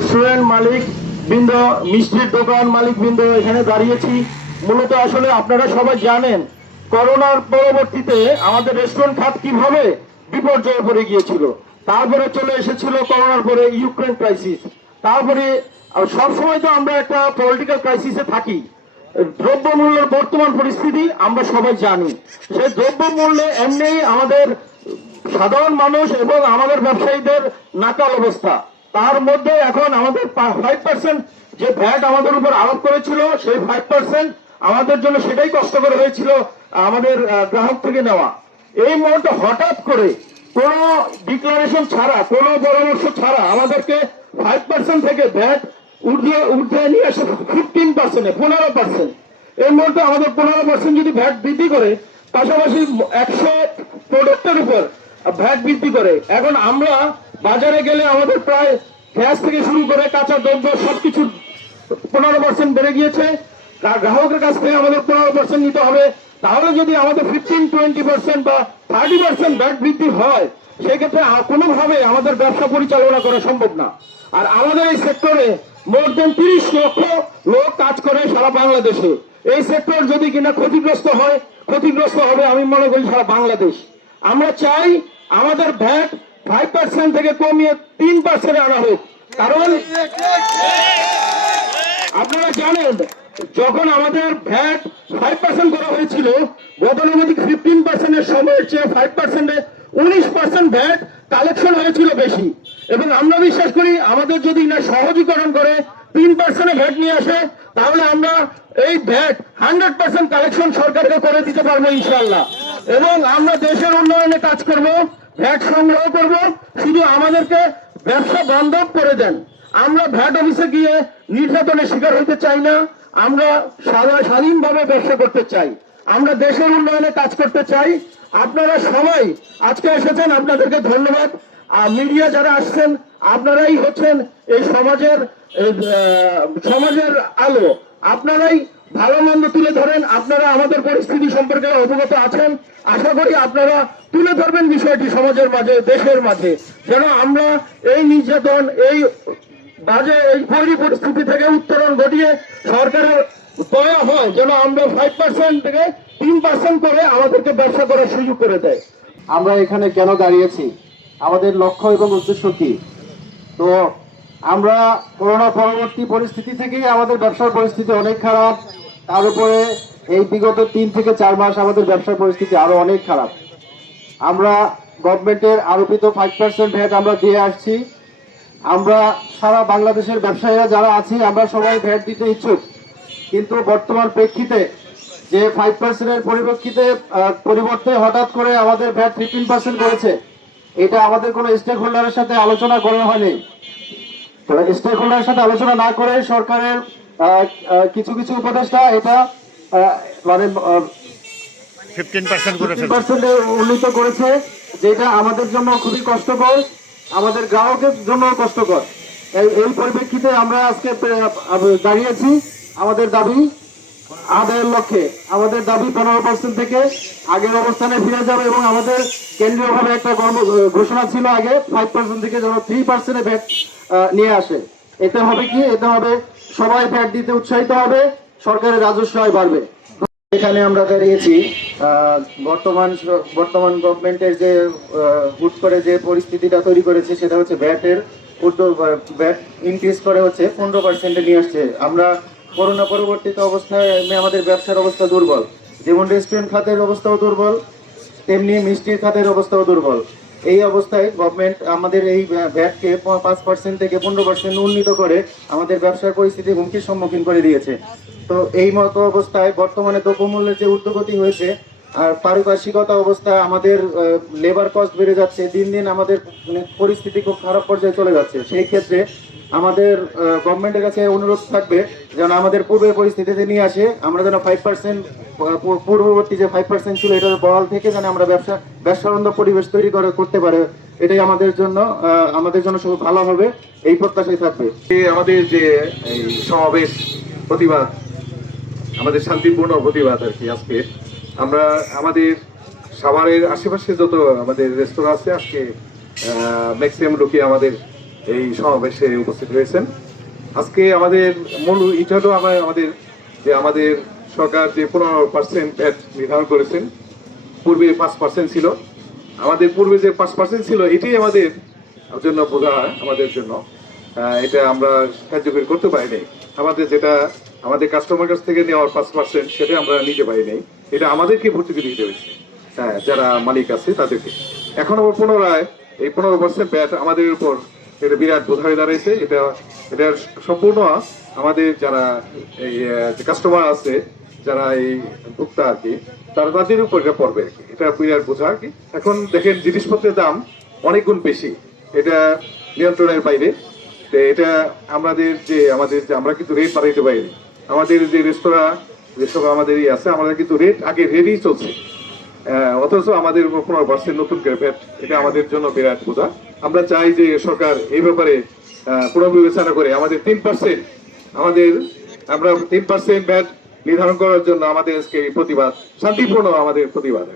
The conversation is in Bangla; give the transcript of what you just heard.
রেস্টুরেন্ট মালিক বৃন্দ, মিষ্টির দোকান মালিক বৃন্দ, এখানে দাঁড়িয়েছি। মূলত আসলে আপনারা সবাই জানেন, করোনার পরবর্তীতে আমাদের রেস্টুরেন্ট খাত কীভাবে বিপর্যয়ে পড়ে গিয়েছিল। তারপরে চলে এসেছিল করোনার পরে ইউক্রেন ক্রাইসিস তারপরে সবসময় তো আমরা একটা পলিটিক্যাল ক্রাইসিসে থাকি। দ্রব্যমূল্যের বর্তমান পরিস্থিতি আমরা সবাই জানি। সেই দ্রব্যমূল্যে এমনি আমাদের সাধারণ মানুষ এবং আমাদের ব্যবসায়ীদের নাকাল অবস্থা। তার মধ্যে এখন আমাদের ফাইভ পার্সেন্ট যে ভ্যাট আমাদের উপর আরোপ করেছিল, সেই ফাইভ পার্সেন্ট আমাদের জন্য সেটাই কষ্টকর হয়েছিল আমাদের গ্রাহক থেকে নেওয়া। এই মুহূর্তে হঠাৎ করে কোনো ডিক্লারেশন ছাড়া, কোনো পরামর্শ ছাড়া আমাদেরকে ফাইভ পার্সেন্ট থেকে ভ্যাট উঠে ঊর্ধ্বে নিয়ে আসে ফিফটিন পার্সেন্টে পনেরো পার্সেন্ট এই মুহূর্তে আমাদের পনেরো পার্সেন্ট যদি ভ্যাট বৃদ্ধি করে, পাশাপাশি একশো প্রোডাক্টের উপর ভ্যাট বৃদ্ধি করে। এখন আমরা বাজারে গেলে আমাদের প্রায় গ্যাস থেকে শুরু করে কাঁচা দ্রব্য সবকিছু পনেরো পার্সেন্ট বেড়ে গিয়েছে। গ্রাহকের কাছ থেকে আমাদের পনেরো পার্সেন্ট নিতে হবে। তাহলে যদি আমাদের ফিফটিন টোয়েন্টি পার্সেন্ট বা থার্টি পার্সেন্ট ব্যাট বৃদ্ধি হয়, সেক্ষেত্রে কোনোভাবে আমাদের ব্যবসা পরিচালনা করা সম্ভব না। আর আমাদের এই সেক্টরে মোর দেন তিরিশ লক্ষ লোক কাজ করে সারা বাংলাদেশে। এই সেক্টর যদি কিনা ক্ষতিগ্রস্ত হয়, ক্ষতিগ্রস্ত হবে আমি মনে করি সারা বাংলাদেশ। আমরা চাই আমাদের ভ্যাট ফাইভ পার্সেন্ট থেকে কমিয়ে তিন পার্সেন্ট আনা হোক। কারণ আপনারা জানেন, যখন আমাদের ভ্যাট ফাইভ পার্সেন্ট করা হয়েছিল, গতানুগতিক ফিফটিন পার্সেন্টের সময়ের চেয়ে ফাইভ পার্সেন্টে উনিশ পার্সেন্ট ভ্যাট কালেকশন হয়েছিল বেশি। এবং আমরা বিশ্বাস করি, আমাদের যদি না সহজীকরণ করে তিন পার্সেন্টে ভ্যাট নিয়ে আসে, তাহলে আমরা এই ভ্যাট হান্ড্রেড পার্সেন্ট কালেকশন সরকারকে করে দিতে পারব ইনশাল্লাহ এবং আমরা দেশের উন্নয়নে কাজ করব। ভ্যাট সংগ্রহ করব। শুধু আমাদেরকে ব্যবসা বান্ধব করে দেন। আমরা ভ্যাট অফিসে গিয়ে নির্যাতনের শিকার হতে চাই না। আমরা স্বাধীনভাবে ব্যবসা করতে চাই। আমরা দেশের উন্নয়নে কাজ করতে চাই। আপনারা সবাই আজকে এসেছেন, আপনাদেরকে ধন্যবাদ। আর মিডিয়া যারা আসছেন, আপনারাই হচ্ছেন এই সমাজের সমাজের আলো। আপনারাই ভালো মন্দ তুলে ধরেন। আপনারা আমাদের পরিস্থিতি সম্পর্কে অবগত আছেন। আশা করি আপনারা তুলে ধরবেন বিষয়টি সমাজের মাঝে, দেশের মাঝে। যেন আমরা এই নির্যাতন, এই বাজে, এই বৈরী পরিস্থিতি থেকে উত্তরণ ঘটিয়ে সরকারের দয়া হয় যেন আমরা ফাইভ পার্সেন্ট থেকে তিন পার্সেন্ট করে আমাদেরকে ব্যবসা করার সুযোগ করে দেয়। আমরা এখানে কেন দাঁড়িয়েছি? আমাদের লক্ষ্য এবং উদ্দেশ্য কি? তো আমরা করোনা পরবর্তী পরিস্থিতি থেকেই আমাদের ব্যবসার পরিস্থিতি অনেক খারাপ। তার উপরে এই বিগত তিন থেকে চার মাস আমাদের ব্যবসার পরিস্থিতি আরও অনেক খারাপ। আমরা গভর্নমেন্টের আরোপিত ফাইভ পার্সেন্ট ভ্যাট আমরা দিয়ে আসছি। আমরা সারা বাংলাদেশের ব্যবসায়ীরা যারা আছি, আমরা সবাই ভ্যাট দিতে ইচ্ছুক। কিন্তু বর্তমান প্রেক্ষিতে যে ফাইভ পার্সেন্টের পরিপ্রেক্ষিতে পরিবর্তে হঠাৎ করে আমাদের ভ্যাট ফিফটিন পার্সেন্ট করেছে, এটা আমাদের কোনো স্টেক হোল্ডারের সাথে আলোচনা করা হয়নি। স্টেক হোল্ডারের সাথে আলোচনা না করে সরকারের কিছু কিছু উপদেষ্টা এটা মানে উন্নীত করেছে, যেটা আমাদের জন্য খুবই কষ্টকর, আমাদের গ্রাহকের জন্য কষ্টকর। এই পরিপ্রেক্ষিতে আমরা আজকে দাঁড়িয়েছি আমাদের দাবি আদায়ের লক্ষ্যে। আমাদের দাবি পনেরো পার্সেন্ট থেকে আগের অবস্থানে ফিরে যাবে এবং আমাদের কেন্দ্রীয়ভাবে একটা ঘোষণা ছিল আগে ফাইভ পার্সেন্ট থেকে যেন থ্রি পার্সেন্টে নিয়ে আসে। এতে হবে কি? এতে হবে সবাই ভ্যাট দিতে উৎসাহিত হবে, সরকারের রাজস্ব আয় বাড়বে। এখানে আমরা দাঁড়িয়েছি বর্তমান বর্তমান গভর্নমেন্টের যে হুট করে যে পরিস্থিতিটা তৈরি করেছে সেটা হচ্ছে ব্যাটের ব্যাট ইনক্রিজ করে হচ্ছে, পনেরো পার্সেন্টে নিয়ে আসছে। আমরা করোনা পরবর্তীতে অবস্থায় এমনি আমাদের ব্যবসার অবস্থা দুর্বল। যেমন রেস্টুরেন্ট খাতের অবস্থাও দুর্বল, তেমনি মিষ্টির খাতের অবস্থাও দুর্বল। এই অবস্থায় গভর্নমেন্ট আমাদের এই ভ্যাটকে পাঁচ পার্সেন্ট থেকে পনেরো পার্সেন্ট উন্নীত করে আমাদের ব্যবসার পরিস্থিতি হুমকির সম্মুখীন করে দিয়েছে। তো এই মতো অবস্থায় বর্তমানে দ্রব্যমূল্যের যে ঊর্ধ্বগতি হয়েছে আর পারিপার্শ্বিকতা অবস্থা আমাদের লেবার কস্ট বেড়ে যাচ্ছে, দিন দিন আমাদের মানে পরিস্থিতি খুব খারাপ পর্যায়ে চলে যাচ্ছে। সেই ক্ষেত্রে আমাদের গভর্নমেন্টের কাছে অনুরোধ থাকবে যেন আমাদের পূর্বের পরিস্থিতিতে নিয়ে আসে। আমরা যেন ফাইভ পার্সেন্ট পূর্ববর্তী যে ফাইভ পার্সেন্ট ছিল, এটার বহাল থেকে যেন আমরা ব্যবসা ব্যবসারন্ধ পরিবেশ তৈরি করে, করতে পারে, এটাই আমাদের জন্য আমাদের জন্য সব ভালো হবে, এই প্রত্যাশাই থাকবে। আমাদের যে সমাবেশ প্রতিবাদ, আমাদের শান্তিপূর্ণ প্রতিবাদ আর কি আজকে। আমরা আমাদের সাভারের আশেপাশে যত আমাদের রেস্তোরাঁ আছে, আজকে ম্যাক্সিমাম লোকই আমাদের এই সমাবেশে উপস্থিত হয়েছেন। আজকে আমাদের মূল ইটাটো আমরা আমাদের যে আমাদের সরকার যে পনেরো পার্সেন্ট ভ্যাট নির্ধারণ করেছেন, পূর্বে পাঁচ পার্সেন্ট ছিল। আমাদের পূর্বে যে পাঁচ পার্সেন্ট ছিল, এটাই আমাদের জন্য বোঝা আমাদের জন্য। এটা আমরা কার্যকরী করতে পারিনি আমাদের যেটা আমাদের কাস্টমার কাছ থেকে নেওয়ার পাঁচ পার্সেন্ট, সেটা আমরা নিতে পারিনি এটা আমাদেরকে ভর্তুকি দিতে হয়েছে। হ্যাঁ যারা মালিক আছে তাদেরকে। এখন আবার পুনরায় এই পনেরো পার্সেন্ট ব্যাট আমাদের উপর এটা বিরাট বোঝা হয়ে দাঁড়িয়েছে এটা এটার সম্পূর্ণ আমাদের যারা এই কাস্টমার আছে, যারা এই ভোক্তা আর কি, তারা তাদের উপর এটা পড়বে এটা বিরাট বোঝা আর কি। এখন দেখেন জিনিসপত্রের দাম অনেক গুণ বেশি। এটা নিয়ন্ত্রণের বাইরে। তো এটা আমাদের যে আমাদের যে, আমরা কিন্তু রেট বাড়াইতে পারিনি। আমাদের যে রেস্তোরাঁ যেসব আমাদের ই আছে, আমাদের কিন্তু রেট আগে রেটই চলছে। অথচ আমাদের উপর পনেরো নতুন করে ভ্যাট এটা আমাদের জন্য বিরাট বোঝা আমরা চাই যে সরকার এই ব্যাপারে পুনর্বিবেচনা করে আমাদের তিন পার্সেন্ট আমাদের, আমরা তিন পার্সেন্ট ভ্যাট নির্ধারণ করার জন্য আমাদের আজকে প্রতিবাদ, শান্তিপূর্ণ আমাদের প্রতিবাদ।